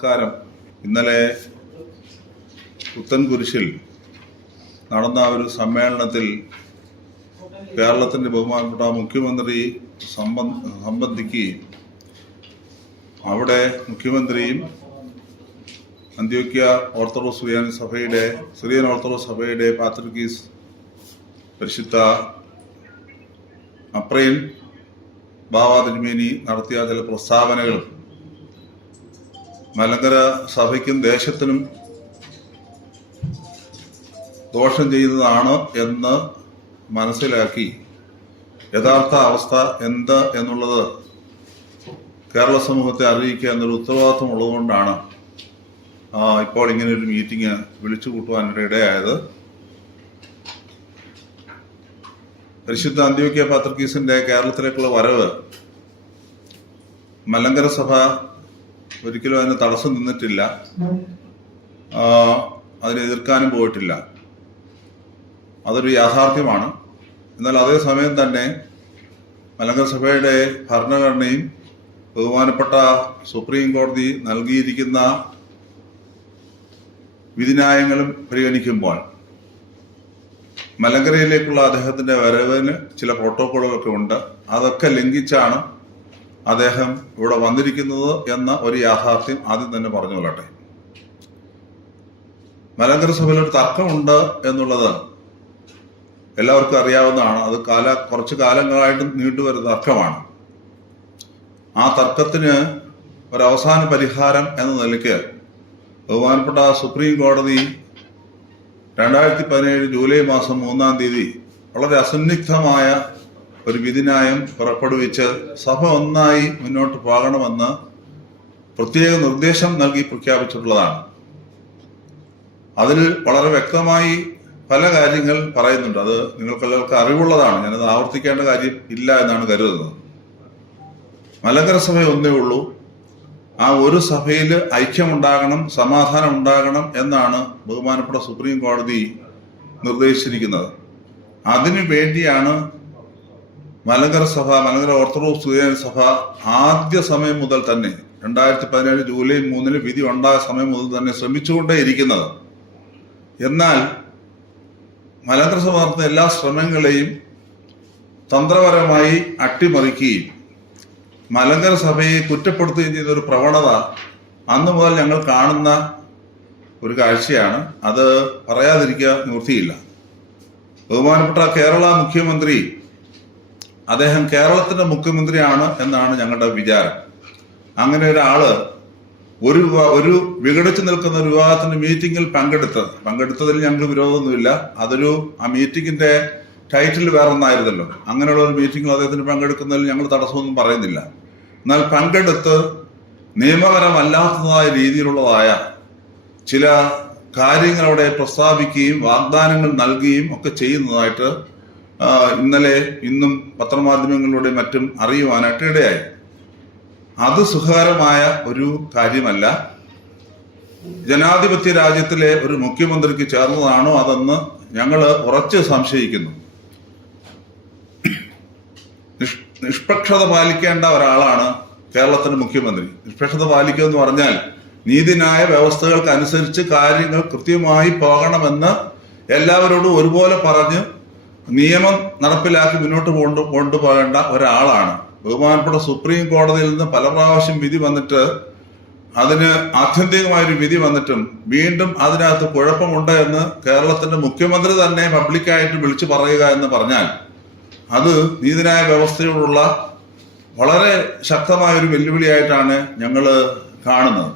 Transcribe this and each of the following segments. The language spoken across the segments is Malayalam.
നമസ്കാരം. ഇന്നലെ പുത്തൻകുരിശിൽ നടന്ന ഒരു സമ്മേളനത്തിൽ കേരളത്തിന്റെ ബഹുമാനപ്പെട്ട മുഖ്യമന്ത്രി സംബന്ധ സംബന്ധിക്കുകയും അവിടെ മുഖ്യമന്ത്രിയും അന്ത്യോക്യ ഓർത്തഡോക്സ് സുറിയാൻ സഭയുടെ സുറിയൻ ഓർത്തഡോക്സ് സഭയുടെ പാത്രിക്കീസ് പരിശുദ്ധ അപ്രൈൻ ബാബ തിരുമേനി നടത്തിയ ചില പ്രസ്താവനകളും മലങ്കര സഭയ്ക്കും ദേശത്തിനും ദോഷം ചെയ്യുന്നതാണ് എന്ന് മനസ്സിലാക്കി. യഥാർത്ഥ അവസ്ഥ എന്ത് എന്നുള്ളത് കേരള സമൂഹത്തെ അറിയിക്കുക എന്നൊരു ഉത്തരവാദിത്വം ഉള്ളതുകൊണ്ടാണ് ഇപ്പോൾ ഇങ്ങനെ ഒരു മീറ്റിംഗ് വിളിച്ചു കൂട്ടുവാൻ ഇടയായത്. പരിശുദ്ധ അന്ത്യോക്യ പാത്രക്കീസിന്റെ കേരളത്തിലേക്കുള്ള വരവ് മലങ്കര സഭ ഒരിക്കലും അതിന് തടസ്സം നിന്നിട്ടില്ല. അതിനെ എതിർക്കാനും പോയിട്ടില്ല. അതൊരു യാഥാർത്ഥ്യമാണ്. എന്നാൽ അതേസമയം തന്നെ മലങ്കര സഭയുടെ ഭരണഘടനയും ബഹുമാനപ്പെട്ട സുപ്രീം കോടതി നൽകിയിരിക്കുന്ന വിധിന്യായങ്ങളും പരിഗണിക്കുമ്പോൾ മലങ്കരയിലേക്കുള്ള അദ്ദേഹത്തിന്റെ വരവിന് ചില പ്രോട്ടോക്കോളുകളൊക്കെ ഉണ്ട്. അതൊക്കെ ലംഘിച്ചാണ് അദ്ദേഹം ഇവിടെ വന്നിരിക്കുന്നത് എന്ന ഒരു യാഥാർത്ഥ്യം ആദ്യം തന്നെ പറഞ്ഞു കൊള്ളട്ടെ. മലങ്കര സഭയിൽ ഒരു തർക്കമുണ്ട് എന്നുള്ളത് എല്ലാവർക്കും അറിയാവുന്നതാണ്. അത് കാല കുറച്ച് കാലങ്ങളായിട്ട് നീണ്ടുവരുന്ന തർക്കമാണ്. ആ തർക്കത്തിന് ഒരവസാന പരിഹാരം എന്ന നിലയ്ക്ക് ബഹുമാനപ്പെട്ട സുപ്രീം കോടതി രണ്ടായിരത്തി പതിനേഴ് ജൂലൈ മാസം മൂന്നാം തീയതി വളരെ അസന്നിഗ്ധമായ ഒരു വിധിന്യായം പുറപ്പെടുവിച്ച് സഭ ഒന്നായി മുന്നോട്ട് പോകണമെന്ന് പ്രത്യേക നിർദ്ദേശം നൽകി പ്രഖ്യാപിച്ചിട്ടുള്ളതാണ്. അതിൽ വളരെ വ്യക്തമായി പല കാര്യങ്ങൾ പറയുന്നുണ്ട്. അത് നിങ്ങൾക്കെല്ലാവർക്കും അറിവുള്ളതാണ്. ഞാനത് ആവർത്തിക്കേണ്ട കാര്യം ഇല്ല എന്നാണ് കരുതുന്നത്. മലങ്കര സഭ ഒന്നേ ഉള്ളൂ. ആ ഒരു സഭയിൽ ഐക്യമുണ്ടാകണം സമാധാനം ഉണ്ടാകണം എന്നാണ് ബഹുമാനപ്പെട്ട സുപ്രീം കോടതി നിർദ്ദേശിച്ചിരിക്കുന്നത്. അതിനു വേണ്ടിയാണ് മലങ്കര സഭ മലങ്കര ഓർത്തഡോക്സ് സുറിയാനി സഭ ആദ്യ സമയം മുതൽ തന്നെ രണ്ടായിരത്തി പതിനേഴ് ജൂലൈ മൂന്നിന് വിധി ഉണ്ടായ സമയം മുതൽ തന്നെ ശ്രമിച്ചുകൊണ്ടേ ഇരിക്കുന്നത്. എന്നാൽ മലങ്കര സഭ നടത്തുന്ന എല്ലാ ശ്രമങ്ങളെയും തന്ത്രപരമായി അട്ടിമറിക്കുകയും മലങ്കര സഭയെ കുറ്റപ്പെടുത്തുകയും ചെയ്ത ഒരു പ്രവണത അന്ന് മുതൽ ഞങ്ങൾ കാണുന്ന ഒരു കാഴ്ചയാണ്. അത് പറയാതിരിക്കുക നിവൃത്തിയില്ല. ബഹുമാനപ്പെട്ട കേരള മുഖ്യമന്ത്രി അദ്ദേഹം കേരളത്തിന്റെ മുഖ്യമന്ത്രിയാണ് എന്നാണ് ഞങ്ങളുടെ വിചാരം. അങ്ങനെ ഒരാൾ ഒരു ഒരു വിഘടിച്ചു നിൽക്കുന്ന ഒരു വിവാഹത്തിന്റെ മീറ്റിംഗിൽ പങ്കെടുത്തത്. പങ്കെടുത്തതിൽ ഞങ്ങൾ വിരോധമൊന്നുമില്ല. അതൊരു ആ മീറ്റിംഗിന്റെ ടൈറ്റിൽ വേറെ ഒന്നായിരുന്നല്ലോ അങ്ങനെയുള്ള ഒരു മീറ്റിംഗിൽ അദ്ദേഹത്തിന് പങ്കെടുക്കുന്നതിൽ ഞങ്ങൾ തടസ്സമൊന്നും പറയുന്നില്ല. എന്നാൽ പങ്കെടുത്ത് നിയമപരമല്ലാത്തതായ രീതിയിലുള്ളതായ ചില കാര്യങ്ങൾ അവിടെ പ്രസ്താവിക്കുകയും വാഗ്ദാനങ്ങൾ നൽകുകയും ഒക്കെ ചെയ്യുന്നതായിട്ട് ഇന്നലെ ഇന്നും പത്രമാധ്യമങ്ങളിലൂടെ മറ്റും അറിയുവാനായിട്ട് ഇടയായി. അത് സുഖകരമായ ഒരു കാര്യമല്ല. ജനാധിപത്യ രാജ്യത്തിലെ ഒരു മുഖ്യമന്ത്രിക്ക് ചേർന്നതാണോ അതെന്ന് ഞങ്ങൾ ഉറച്ച് സംശയിക്കുന്നു. നിഷ്- നിഷ്പക്ഷത പാലിക്കേണ്ട ഒരാളാണ് കേരളത്തിന്റെ മുഖ്യമന്ത്രി. നിഷ്പക്ഷത പാലിക്കുക എന്ന് പറഞ്ഞാൽ നീതിന്യായ വ്യവസ്ഥകൾക്ക് അനുസരിച്ച് കാര്യങ്ങൾ കൃത്യമായി പോകണമെന്ന് എല്ലാവരോടും ഒരുപോലെ പറഞ്ഞ് നിയമം നടപ്പിലാക്കി മുന്നോട്ട് കൊണ്ടു കൊണ്ടുപോകേണ്ട ഒരാളാണ്. ബഹുമാനപ്പെട്ട സുപ്രീം കോടതിയിൽ നിന്ന് പല പ്രാവശ്യം വിധി വന്നിട്ട് അതിന് ആത്യന്തികമായൊരു വിധി വന്നിട്ടും വീണ്ടും അതിനകത്ത് കുഴപ്പമുണ്ട് എന്ന് കേരളത്തിന്റെ മുഖ്യമന്ത്രി തന്നെ പബ്ലിക്കായിട്ട് വിളിച്ചു പറയുക എന്ന് പറഞ്ഞാൽ അത് നീതിന്യായ വ്യവസ്ഥയോടുള്ള വളരെ ശക്തമായ ഒരു വെല്ലുവിളിയായിട്ടാണ് ഞങ്ങൾ കാണുന്നത്.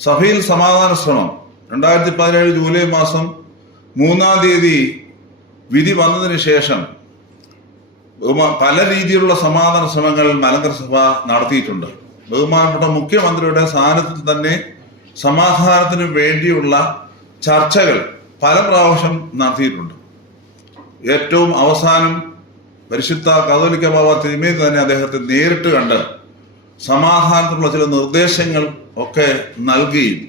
സഭയിൽ സമാധാന ശ്രമം. രണ്ടായിരത്തി പതിനേഴ് ജൂലൈ മാസം മൂന്നാം തീയതി വിധി വന്നതിന് ശേഷം പല രീതിയിലുള്ള സമാധാന ശ്രമങ്ങൾ മലങ്കര സഭ നടത്തിയിട്ടുണ്ട്. ബഹുമാനപ്പെട്ട മുഖ്യമന്ത്രിയുടെ സാന്നിധ്യത്തിൽ തന്നെ സമാധാനത്തിന് വേണ്ടിയുള്ള ചർച്ചകൾ പല പ്രാവശ്യം നടത്തിയിട്ടുണ്ട്. ഏറ്റവും അവസാനം പരിശുദ്ധ കാതോലിക്ക ബാബ തിരുമേനി തന്നെ അദ്ദേഹത്തെ നേരിട്ട് കണ്ട് സമാധാനത്തിനുള്ള ചില നിർദ്ദേശങ്ങൾ ഒക്കെ നൽകുകയും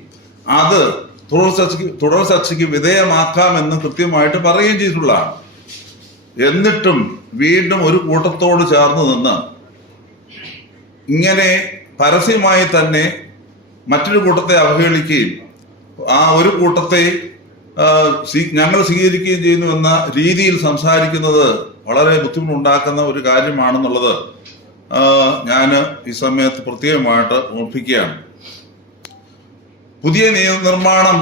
അത് തുടർ ചർച്ചയ്ക്ക് തുടർ ചർച്ചയ്ക്ക് വിധേയമാക്കാമെന്ന് കൃത്യമായിട്ട് പറയുകയും ചെയ്തിട്ടുള്ളതാണ്. എന്നിട്ടും വീണ്ടും ഒരു കൂട്ടത്തോട് ചേർന്ന് നിന്ന് ഇങ്ങനെ പരസ്യമായി തന്നെ മറ്റൊരു കൂട്ടത്തെ അവഹേളിക്കുകയും ആ ഒരു കൂട്ടത്തെ ഞങ്ങൾ സ്വീകരിക്കുകയും ചെയ്യുന്നു എന്ന രീതിയിൽ സംസാരിക്കുന്നത് വളരെ ബുദ്ധിമുട്ടുണ്ടാക്കുന്ന ഒരു കാര്യമാണെന്നുള്ളത് ഞാൻ ഈ സമയത്ത് പ്രത്യേകമായിട്ട് ഓർപ്പിക്കുകയാണ്. പുതിയ നിയമനിർമ്മാണം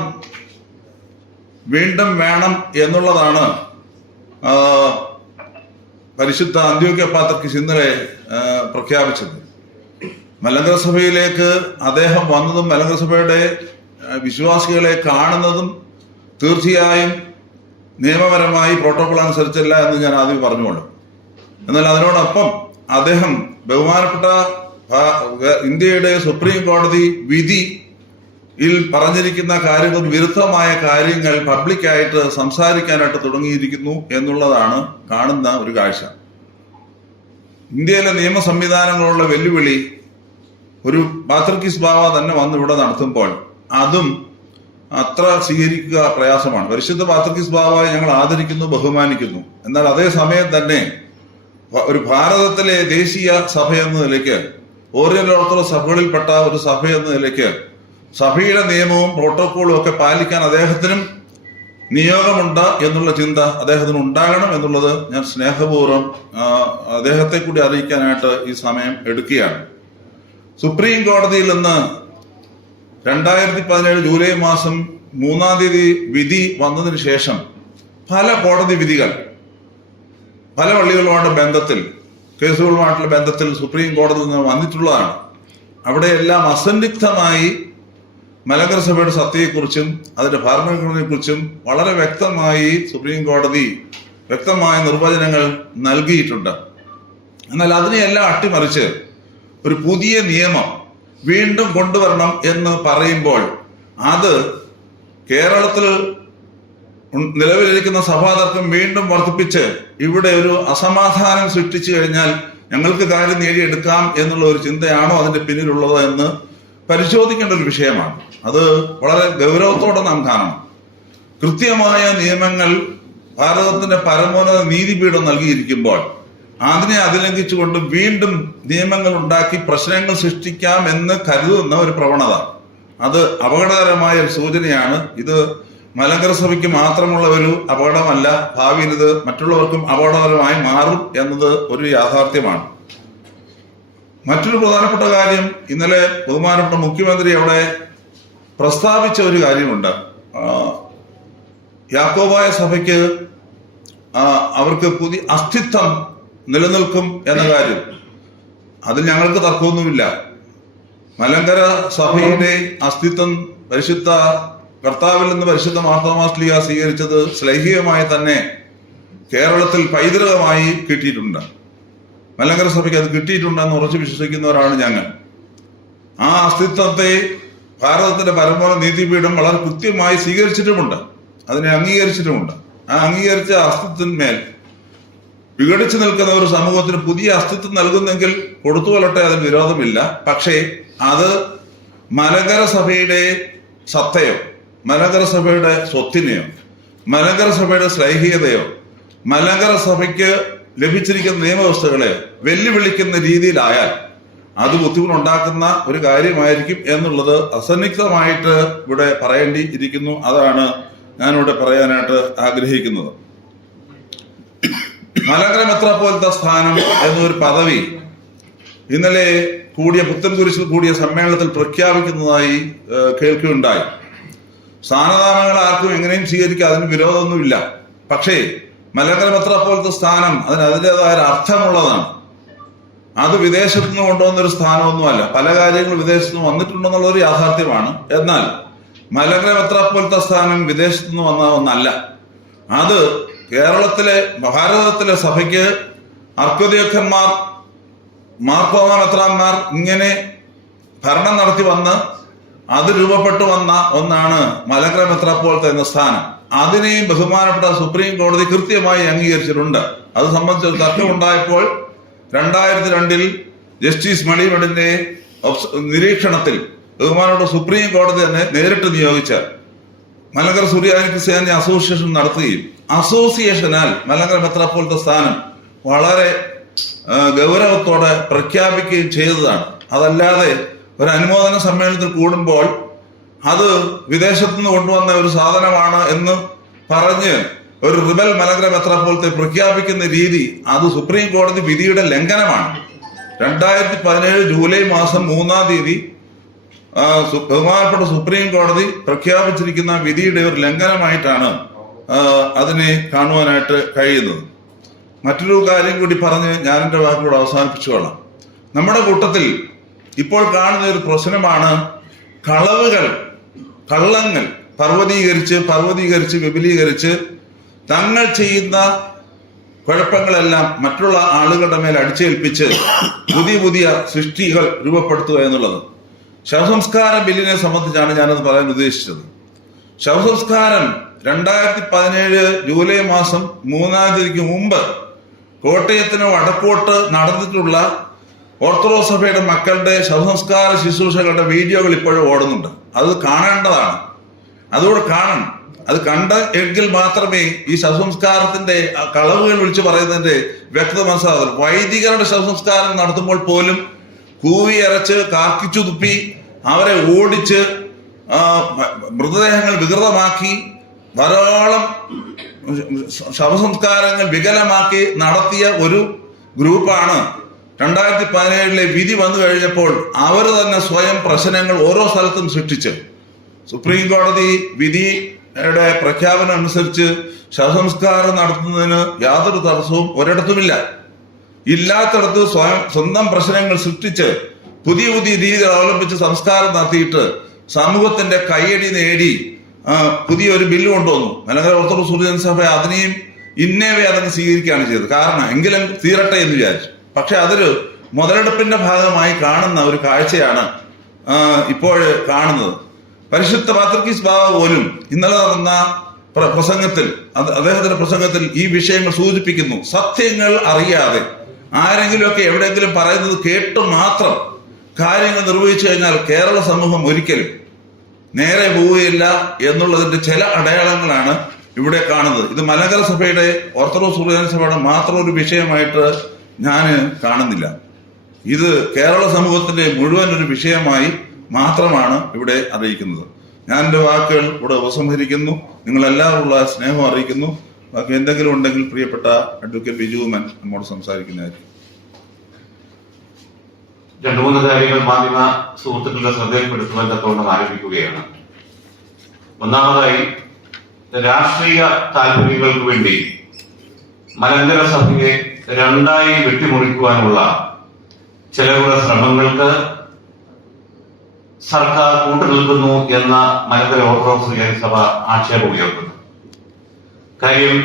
വീണ്ടും വേണം എന്നുള്ളതാണ് പരിശുദ്ധ അന്ത്യോക്യ പാത്രക്ക് ഇന്നലെ പ്രഖ്യാപിച്ചത്. മലങ്കര സഭയിലേക്ക് അദ്ദേഹം വന്നതും മലങ്കര സഭയുടെ വിശ്വാസികളെ കാണുന്നതും തീർച്ചയായും നിയമപരമായി പ്രോട്ടോകോൾ അനുസരിച്ചല്ല എന്ന് ഞാൻ ആദ്യം പറഞ്ഞുകൊള്ളു എന്നാൽ അതിനോടൊപ്പം അദ്ദേഹം ബഹുമാനപ്പെട്ട ഇന്ത്യയുടെ സുപ്രീം കോടതി വിധി യിൽ പറഞ്ഞിരിക്കുന്ന കാര്യങ്ങൾ വിരുദ്ധമായ കാര്യങ്ങൾ പബ്ലിക്കായിട്ട് സംസാരിക്കാനായിട്ട് തുടങ്ങിയിരിക്കുന്നു എന്നുള്ളതാണ് കാണുന്ന ഒരു കാഴ്ച. ഇന്ത്യയിലെ നിയമ സംവിധാനങ്ങളുള്ള വെല്ലുവിളി ഒരു പാത്രക്കിസ് ബാവ തന്നെ വന്ന് ഇവിടെ നടത്തുമ്പോൾ അതും അത്ര സ്വീകരിക്കുക പ്രയാസമാണ്. പരിശുദ്ധ പാത്രക്കിസ് ബാവയെ ഞങ്ങൾ ആദരിക്കുന്നു ബഹുമാനിക്കുന്നു. എന്നാൽ അതേ സമയം തന്നെ ഒരു ഭാരതത്തിലെ ദേശീയ സഭ എന്ന നിലയ്ക്ക് ഓരോരോ ഓർത്തഡോക്സ് സഭകളിൽപ്പെട്ട ഒരു സഭ എന്ന നിലയ്ക്ക് സഭയുടെ നിയമവും പ്രോട്ടോക്കോളും ഒക്കെ പാലിക്കാൻ അദ്ദേഹത്തിനും നിയോഗമുണ്ട് എന്നുള്ള ചിന്ത അദ്ദേഹത്തിന് ഉണ്ടാകണം എന്നുള്ളത് ഞാൻ സ്നേഹപൂർവം അദ്ദേഹത്തെ കൂടി അറിയിക്കാനായിട്ട് ഈ സമയം എടുക്കുകയാണ്. സുപ്രീം കോടതിയിൽ നിന്ന് രണ്ടായിരത്തി പതിനേഴ് ജൂലൈ മാസം മൂന്നാം തീയതി വിധി വന്നതിന് ശേഷം പല കോടതി വിധികൾ പല പള്ളികളുമായിട്ട് ബന്ധത്തിൽ കേസുകളുമായിട്ടുള്ള ബന്ധത്തിൽ സുപ്രീം കോടതി നിന്ന് വന്നിട്ടുള്ളതാണ്. അവിടെയെല്ലാം അസന്നിഗ്ധമായി മലങ്കര സഭയുടെ സത്യയെക്കുറിച്ചും അതിന്റെ ഭരണഘടനയെക്കുറിച്ചും വളരെ വ്യക്തമായി സുപ്രീം കോടതി വ്യക്തമായ നിർവചനങ്ങൾ നൽകിയിട്ടുണ്ട്. എന്നാൽ അതിനെയെല്ലാം അട്ടിമറിച്ച് ഒരു പുതിയ നിയമം വീണ്ടും കൊണ്ടുവരണം എന്ന് പറയുമ്പോൾ അത് കേരളത്തിൽ നിലവിലിരിക്കുന്ന സഭാതർക്കം വീണ്ടും വർദ്ധിപ്പിച്ച് ഇവിടെ ഒരു അസമാധാനം സൃഷ്ടിച്ചു കഴിഞ്ഞാൽ ഞങ്ങൾക്ക് കാര്യം നേടിയെടുക്കാം എന്നുള്ള ഒരു ചിന്തയാണോ അതിന്റെ പിന്നിലുള്ളത് എന്ന് പരിശോധിക്കേണ്ട ഒരു വിഷയമാണ്. അത് വളരെ ഗൗരവത്തോടെ നാം കാണണം. കൃത്യമായ നിയമങ്ങൾ ഭാരതത്തിന്റെ പരമോന്നത നീതിപീഠം നൽകിയിരിക്കുമ്പോൾ അതിനെ അതിലംഘിച്ചുകൊണ്ട് വീണ്ടും നിയമങ്ങൾ ഉണ്ടാക്കി പ്രശ്നങ്ങൾ സൃഷ്ടിക്കാം എന്ന് കരുതുന്ന ഒരു പ്രവണത. അത് അപകടകരമായ ഒരു സൂചനയാണ്. ഇത് മലങ്കര സഭയ്ക്ക് മാത്രമുള്ള ഒരു അപകടമല്ല. ഭാവിയിൽ ഇത് മറ്റുള്ളവർക്കും അപകടകരമായി മാറും എന്നത് ഒരു യാഥാർത്ഥ്യമാണ്. മറ്റൊരു പ്രധാനപ്പെട്ട കാര്യം ഇന്നലെ ബഹുമാനപ്പെട്ട മുഖ്യമന്ത്രി അവിടെ പ്രസ്താവിച്ച ഒരു കാര്യമുണ്ട്. യാക്കോബായ സഭയ്ക്ക് അവർക്ക് പുതിയ അസ്തിത്വം നിലനിൽക്കും എന്ന കാര്യം. അത് ഞങ്ങൾക്ക് തർക്കമൊന്നുമില്ല. മലങ്കര സഭയുടെ അസ്തിത്വം പരിശുദ്ധ കർത്താവിൽ നിന്ന് പരിശുദ്ധ മാർത്തോമാസ്ലിക സ്വീകരിച്ചത് ശ്ലൈഹികമായി തന്നെ കേരളത്തിൽ പൈതൃകമായി കിട്ടിയിട്ടുണ്ട്. മലങ്കര സഭയ്ക്ക് അത് കിട്ടിയിട്ടുണ്ടെന്ന് ഉറച്ചു വിശ്വസിക്കുന്നവരാണ് ഞങ്ങൾ. ആ അസ്തിത്വത്തെ ഭാരതത്തിന്റെ പരമോന്നത നീതിപീഠം വളരെ കൃത്യമായി സ്വീകരിച്ചിട്ടുമുണ്ട്. അതിനെ അംഗീകരിച്ചിട്ടുമുണ്ട്. ആ അംഗീകരിച്ച അസ്തിത്വത്തിന്മേൽ വിഘടിച്ചു നിൽക്കുന്ന ഒരു സമൂഹത്തിന് പുതിയ അസ്തിത്വം നൽകുന്നെങ്കിൽ കൊടുത്തു കൊടുത്തുകൊള്ളട്ടെ അതിന് വിരോധമില്ല. പക്ഷേ അത് മലങ്കര സഭയുടെ സത്തയോ മലങ്കര സഭയുടെ സ്വത്തിനെയോ മലങ്കര സഭയുടെ ശ്ലൈഹികതയോ മലങ്കര സഭയ്ക്ക് ലഭിച്ചിരിക്കുന്ന നിയമവ്യവസ്ഥകളെ വെല്ലുവിളിക്കുന്ന രീതിയിലായാൽ അത് ബുദ്ധിമുട്ടുണ്ടാക്കുന്ന ഒരു കാര്യമായിരിക്കും എന്നുള്ളത് അസന്നിഗ്ധമായിട്ട് ഇവിടെ പറയേണ്ടി ഇരിക്കുന്നു അതാണ് ഞാനിവിടെ പറയാനായിട്ട് ആഗ്രഹിക്കുന്നത്. മലങ്കര പോലത്തെ സ്ഥാനം എന്നൊരു പദവി ഇന്നലെ കൂടിയ പുത്തൻകുരിശിൽ കൂടിയ സമ്മേളനത്തിൽ പ്രഖ്യാപിക്കുന്നതായി കേൾക്കുകയുണ്ടായി. സ്ഥാനനാമങ്ങൾ ആർക്കും എങ്ങനെയും സ്വീകരിക്കുക അതിന് വിരോധമൊന്നുമില്ല. പക്ഷേ മലങ്കര പോലത്തെ സ്ഥാനം അതിന് അതിന്റെതായ അർത്ഥമുള്ളതാണ്. അത് വിദേശത്തു നിന്ന് കൊണ്ടുവന്ന ഒരു സ്ഥാനമൊന്നുമല്ല. പല കാര്യങ്ങളും വിദേശത്ത് നിന്ന് വന്നിട്ടുണ്ടെന്നുള്ള ഒരു യാഥാർത്ഥ്യമാണ്. എന്നാൽ മലങ്കര പോലത്തെ സ്ഥാനം വിദേശത്തു നിന്ന് വന്ന ഒന്നല്ല. അത് കേരളത്തിലെ ഭാരതത്തിലെ സഭയ്ക്ക് അർക്കോദ്യോക്കന്മാർ മാർത്തോമ മെത്രാന്മാർ ഇങ്ങനെ ഭരണം നടത്തി വന്ന് അത് രൂപപ്പെട്ടു വന്ന ഒന്നാണ് മലങ്കര മെത്രാപ്പോലത്തെ എന്ന സ്ഥാനം. അതിനെയും ബഹുമാനപ്പെട്ട സുപ്രീം കോടതി കൃത്യമായി അംഗീകരിച്ചിട്ടുണ്ട്. അത് സംബന്ധിച്ച് തർക്കമുണ്ടായപ്പോൾ രണ്ടായിരത്തി രണ്ടിൽ ജസ്റ്റിസ് മണിമണിന്റെ നിരീക്ഷണത്തിൽ ബഹുമാനപ്പെട്ട സുപ്രീം കോടതി തന്നെ നേരിട്ട് നിയോഗിച്ച മലങ്കര സൂര്യാനി ക്രിസ്ത്യാനി അസോസിയേഷൻ നടത്തുകയും അസോസിയേഷനാൽ മലങ്കര മെത്രാപ്പോലത്തെ സ്ഥാനം വളരെ ഗൗരവത്തോടെ പ്രഖ്യാപിക്കുകയും ചെയ്തതാണ്. അതല്ലാതെ ഒരു അനുമോദന സമ്മേളനത്തിൽ കൂടുമ്പോൾ അത് വിദേശത്തു നിന്ന് കൊണ്ടുവന്ന ഒരു സാധനമാണ് എന്ന് പറഞ്ഞ് ഒരു റിബൽ മലങ്കര മെത്രാപ്പോലത്തെ പ്രഖ്യാപിക്കുന്ന രീതി അത് സുപ്രീം കോടതി വിധിയുടെ ലംഘനമാണ്. രണ്ടായിരത്തി പതിനേഴ് ജൂലൈ മാസം മൂന്നാം തീയതി ബഹുമാനപ്പെട്ട സുപ്രീം കോടതി പ്രഖ്യാപിച്ചിരിക്കുന്ന വിധിയുടെ ഒരു ലംഘനമായിട്ടാണ് അതിനെ കാണുവാനായിട്ട് കഴിയുന്നത്. മറ്റൊരു കാര്യം കൂടി പറഞ്ഞ് ഞാൻ എന്റെ വാക്കുകൂടെ അവസാനിപ്പിച്ചുകൊള്ളാം നമ്മുടെ കൂട്ടത്തിൽ ഇപ്പോൾ കാണുന്ന ഒരു പ്രശ്നമാണ് കളവുകൾ. കള്ളങ്ങൾ പർവതീകരിച്ച് പർവതീകരിച്ച് വിപുലീകരിച്ച് തങ്ങൾ ചെയ്യുന്ന കുഴപ്പങ്ങളെല്ലാം മറ്റുള്ള ആളുകളുടെ മേൽ അടിച്ചേൽപ്പിച്ച് പുതിയ പുതിയ സൃഷ്ടികൾ രൂപപ്പെടുത്തുക എന്നുള്ളത്. ശവസംസ്കാര ബില്ലിനെ സംബന്ധിച്ചാണ് ഞാനത് പറയാൻ ഉദ്ദേശിച്ചത്. ശവസംസ്കാരം രണ്ടായിരത്തി പതിനേഴ് ജൂലൈ മാസം മൂന്നാം തീയതിക്ക് മുമ്പ് കോട്ടയത്തിനോ വടക്കോട്ട് നടന്നിട്ടുള്ള ഓർത്തഡോക്സ് സഭയുടെ മക്കളുടെ ശവസംസ്കാര ശുശ്രൂഷകളുടെ വീഡിയോകൾ ഇപ്പോഴും ഓടുന്നുണ്ട്. അത് കാണേണ്ടതാണ്. അതുകൂടെ കാണണം. അത് കണ്ട എങ്കിൽ മാത്രമേ ഈ ശവസംസ്കാരത്തിന്റെ കളവുകൾ വിളിച്ചു പറയുന്നതിന്റെ വ്യക്തത മനസ്സിലാകും വൈദികരുടെ ശവസംസ്കാരം നടത്തുമ്പോൾ പോലും കൂവി അരച്ച് കാക്കിച്ചു തുപ്പി അവരെ ഓടിച്ച് മൃതദേഹങ്ങൾ വികൃതമാക്കി ധാരാളം ശവസംസ്കാരങ്ങൾ വികലമാക്കി നടത്തിയ ഒരു ഗ്രൂപ്പാണ് രണ്ടായിരത്തി പതിനേഴിലെ വിധി വന്നു കഴിഞ്ഞപ്പോൾ അവർ തന്നെ സ്വയം പ്രശ്നങ്ങൾ ഓരോ സ്ഥലത്തും സൃഷ്ടിച്ച്. സുപ്രീം കോടതി വിധിയുടെ പ്രഖ്യാപനം അനുസരിച്ച് ശവസംസ്കാരം നടത്തുന്നതിന് യാതൊരു തടസ്സവും ഒരിടത്തുമില്ല. ഇല്ലാത്തടത്ത് സ്വയം സ്വന്തം പ്രശ്നങ്ങൾ സൃഷ്ടിച്ച് പുതിയ പുതിയ രീതികൾ അവലംബിച്ച് സംസ്കാരം നടത്തിയിട്ട് സമൂഹത്തിന്റെ കൈയടി നേടി പുതിയൊരു ബില്ല് കൊണ്ടുവന്നു. മലങ്കര ഓർത്തഡോക്സ് സഭ അതിനെയും ഇന്നേവേ അതങ്ങ് സ്വീകരിക്കുകയാണ് ചെയ്തത്. കാരണം എങ്കിലും തീരട്ടെ എന്ന് വിചാരിച്ചു. പക്ഷെ അതൊരു മുതലെടുപ്പിന്റെ ഭാഗമായി കാണുന്ന ഒരു കാഴ്ചയാണ് ഇപ്പോൾ കാണുന്നത്. പരിശുദ്ധ പാത്രക്കി ബാബ പോലും ഇന്നലെ നടന്ന പ്രസംഗത്തിൽ അദ്ദേഹത്തിന്റെ പ്രസംഗത്തിൽ ഈ വിഷയങ്ങൾ സൂചിപ്പിക്കുന്നു. സത്യങ്ങൾ അറിയാതെ ആരെങ്കിലുമൊക്കെ എവിടെയെങ്കിലും പറയുന്നത് കേട്ട് മാത്രം കാര്യങ്ങൾ നിർവഹിച്ചു കഴിഞ്ഞാൽ കേരള സമൂഹം ഒരിക്കലും നേരെ പോവുകയില്ല എന്നുള്ളതിന്റെ ചില അടയാളങ്ങളാണ് ഇവിടെ കാണുന്നത്. ഇത് മലങ്കര സഭയുടെ ഓർത്തഡോക്സ് സഭയുടെ മാത്രം ഒരു വിഷയമായിട്ട് ഞാൻ കാണുന്നില്ല. ഇത് കേരള സമൂഹത്തിന്റെ മുഴുവൻ ഒരു വിഷയമായി മാത്രമാണ് ഇവിടെ അറിയിക്കുന്നത്. ഞാൻ എന്റെ വാക്കുകൾ ഇവിടെ ഉപസംഹരിക്കുന്നു. നിങ്ങളെല്ലാവരുള്ള സ്നേഹം അറിയിക്കുന്നു. ബാക്കി എന്തെങ്കിലും ഉണ്ടെങ്കിൽ പ്രിയപ്പെട്ട അഡ്വക്കേറ്റ് ബിജുമൻ നമ്മോട് സംസാരിക്കുന്നതായിരിക്കും. രണ്ടു മൂന്ന് കാര്യങ്ങൾ മാധ്യമ സുഹൃത്തുക്കളുടെ ശ്രദ്ധയിൽപ്പെടുത്തുവാൻ തക്കവണ്ണം ആരംഭിക്കുകയാണ്. ഒന്നാമതായി രാഷ്ട്രീയ താല്പര്യങ്ങൾക്ക് വേണ്ടി മലങ്കര സഭയെ രണ്ടായി വെട്ടിമുറിക്കുവാനുള്ള ചിലരുടെ ശ്രമങ്ങൾക്ക് സർക്കാർ കൂട്ടുനിൽക്കുന്നു എന്ന മലങ്കര ഓർത്തഡോക്സ് സുറിയാനി സഭ ആക്ഷേപം ഉയർത്തുന്നു. കാര്യം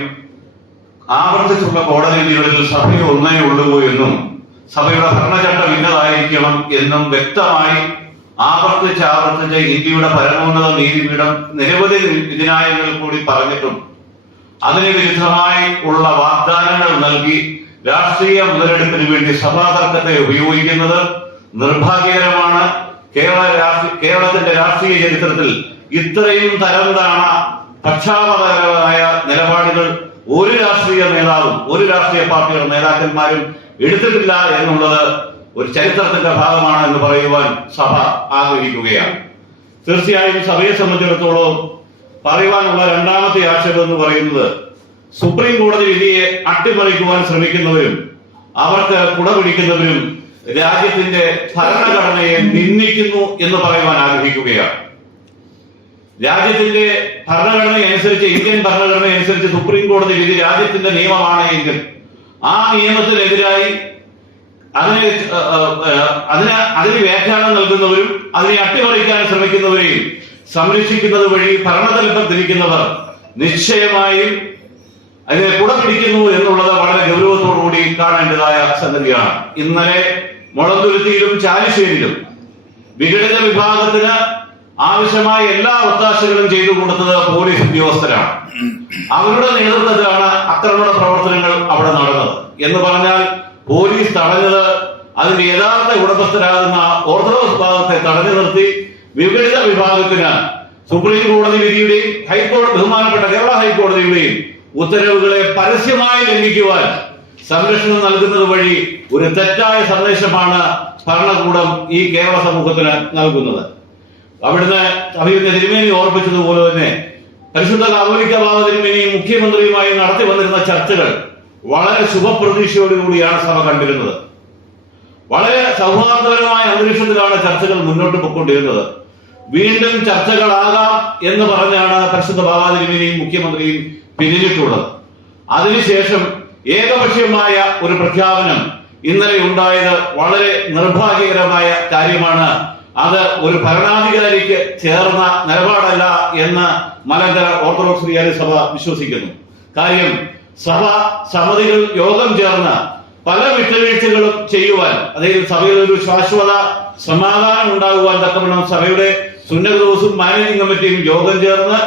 ആവർത്തിച്ചുള്ള കോടതി വിധികളിൽ സഭയിൽ ഒന്നേ ഉള്ളൂ എന്നും സഭയുടെ ഭരണചട്ടം ഇന്നതായിരിക്കണം എന്നും വ്യക്തമായി ആവർത്തിച്ച് ആവർത്തിച്ച് ഇന്ത്യയുടെ പരമോന്നത നീതിപീഠം നിരവധി വിധിനായകങ്ങൾ കൂടി പറഞ്ഞിട്ടും അതിന് വിരുദ്ധമായി ഉള്ള വാഗ്ദാനങ്ങൾ നൽകി രാഷ്ട്രീയ മുതലെടുപ്പിന് വേണ്ടി സഭാതർക്കത്തെ ഉപയോഗിക്കുന്നത് നിർഭാഗ്യകരമാണ്. കേരള കേരളത്തിന്റെ രാഷ്ട്രീയ ചരിത്രത്തിൽ ഇത്രയും തരം താണ പക്ഷാപതകരമായ നിലപാടുകൾ ഒരു രാഷ്ട്രീയ നേതാവും ഒരു രാഷ്ട്രീയ പാർട്ടിയുടെ നേതാക്കന്മാരും എടുത്തിട്ടില്ല എന്നുള്ളത് ഒരു ചരിത്രത്തിന്റെ ഭാഗമാണ് എന്ന് പറയുവാൻ സഭ ആഗ്രഹിക്കുകയാണ്. തീർച്ചയായും സഭയെ സംബന്ധിച്ചിടത്തോളം പറയുവാനുള്ള രണ്ടാമത്തെ ആക്ഷേപം എന്ന് പറയുന്നത് സുപ്രീം കോടതി വിധിയെ അട്ടിമറിക്കുവാൻ ശ്രമിക്കുന്നവരും അവർക്ക് കുട കുടപിടിക്കുന്നവരും രാജ്യത്തിന്റെ ഭരണഘടനയെ നിന്ദിക്കുന്നു എന്ന് പറയുവാൻ ആഗ്രഹിക്കുകയാണ്. രാജ്യത്തിന്റെ ഭരണഘടന അനുസരിച്ച് ഇന്ത്യൻ ഭരണഘടന അനുസരിച്ച് സുപ്രീം കോടതി വിധി രാജ്യത്തിന്റെ നിയമമാണ് എങ്കിൽ ആ നിയമത്തിനെതിരായി അതിനെ അതിന് അതിന് വ്യാഖ്യാനം നൽകുന്നവരും അതിനെ അട്ടിമറിക്കാൻ ശ്രമിക്കുന്നവരെയും സംരക്ഷിക്കുന്നത് വഴി ഭരണതലത്തിൽ തിരിക്കുന്നവർ നിശ്ചയമായും അതിനെ കുടപിടിക്കുന്നു എന്നുള്ളത് വളരെ ഗൗരവത്തോടുകൂടി കാണേണ്ടതായ സംഗതിയാണ്. ഇന്നലെ മുളന്തുരുത്തിയിലും ചാലിശ്ശേരിയിലും വിഘടിത വിഭാഗത്തിന് ആവശ്യമായ എല്ലാ ഒത്താശകളും ചെയ്തു കൊടുത്തത് പോലീസ് ഉദ്യോഗസ്ഥരാണ്. അവരുടെ നേതൃത്വത്തിലാണ് അക്രമണ പ്രവർത്തനങ്ങൾ അവിടെ നടന്നത്. എന്ന് പറഞ്ഞാൽ പോലീസ് തടഞ്ഞത് അതിന്റെ യഥാർത്ഥ ഉടമസ്ഥരാകുന്ന ഓർത്തഡോക്സ് ഭാഗത്തെ തടഞ്ഞു നിർത്തി വിഘടിത വിഭാഗത്തിന് സുപ്രീം കോടതി വിധിയുടെയും ഹൈക്കോടതി ബഹുമാനപ്പെട്ട കേരള ഹൈക്കോടതിയുടെയും ഉത്തരവുകളെ പരസ്യമായി ലംഘിക്കുവാൻ സംരക്ഷണം നൽകുന്നത് വഴി ഒരു തെറ്റായ സന്ദേശമാണ് ഭരണകൂടം ഈ കേരള സമൂഹത്തിന് നൽകുന്നത്. അവിടുന്ന് അഭിയുന്ന തിരുമേനി ഓർപ്പിച്ചതുപോലെ തന്നെ പരിശുദ്ധ കാതോലിക്ക ബാബ തിരുമേനിയും മുഖ്യമന്ത്രിയുമായി നടത്തി വന്നിരുന്ന ചർച്ചകൾ വളരെ ശുഭപ്രതീക്ഷയോടുകൂടിയാണ് സഭ കണ്ടിരുന്നത്. വളരെ സൗഹാർദ്ദപരമായ അന്തരീക്ഷത്തിലാണ് ചർച്ചകൾ മുന്നോട്ട് പോയിക്കൊണ്ടിരുന്നത്. വീണ്ടും ചർച്ചകളാകാം എന്ന് പറഞ്ഞാണ് പരിശുദ്ധ ബാബാ തിരുമേനിയും മുഖ്യമന്ത്രിയും പിരിഞ്ഞിട്ടുള്ളത്. അതിനുശേഷം ഏകപക്ഷീയമായ ഒരു പ്രഖ്യാപനം ഇന്നലെ ഉണ്ടായത് വളരെ നിർഭാഗ്യകരമായ കാര്യമാണ്. അത് ഒരു ഭരണാധികാരിക്ക് ചേർന്ന നിലപാടല്ല എന്ന് മലങ്കര ഓർത്തഡോക്സ് വികാരി സഭ വിശ്വസിക്കുന്നു. കാര്യം സഭ സമിതികൾ യോഗം ചേർന്ന് പല വിട്ടുവീഴ്ചകളും ചെയ്യുവാൻ അതായത് സഭയിൽ ഒരു ശാശ്വത സമാധാനം ഉണ്ടാകുവാൻ തക്കവണ്ണം സഭയുടെ സുന്നത ദിവസവും മാനേജിംഗ് കമ്മിറ്റിയും യോഗം ചേർന്ന്